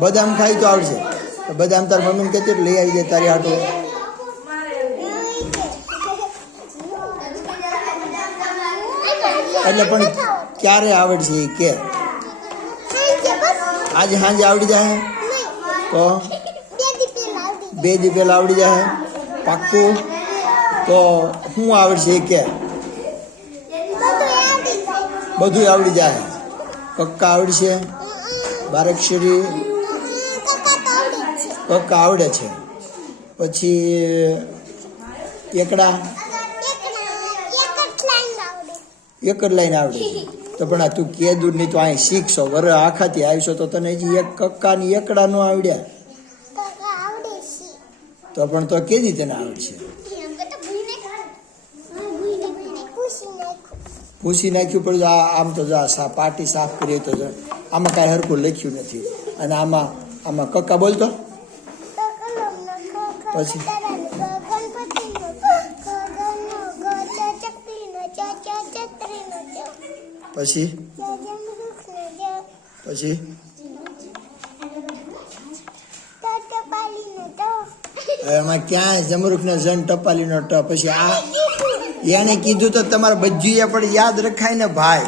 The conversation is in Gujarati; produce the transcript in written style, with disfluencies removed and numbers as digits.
બદામ ખાઈ તો આવડશે. બદામ તાર મમ્મીને કહેતી લઈ આવી દે તારી હાટો. એટલે પણ ક્યારે આવડશે એ કે આજે સાંજે આવડી જાય તો 2 દી પહેલા આવડી જાય પાક્કું. તો શું આવડશે એ કે બધું આવડી જાય. કક્કા આવડશે, બારાક્ષરી કક્કા આવડે છે. પછી એકડા એક જ લાઈન આવડે છે. તો પણ આ તું કે દૂર નહીં તો અહીં શીખશો વર આખાથી આવીશો તો તને હજી એક કક્કા ની એકડા નો આવડ્યા તો પણ તો કે દી તને આવડશે. પૂછી નાખ્યું પણ આમ તો પાટી સાફ કરીએ તો આમાં કાંઈ હરખું લખ્યું નથી. અને આમાં કક્કા બોલતો પછી પછી પછી એમાં ક્યાં જમરૂખ ને જન ટપાલી નો ટ. પછી આ એને કીધું તો તમારે બધું પણ યાદ રખાય ને ભાઈ.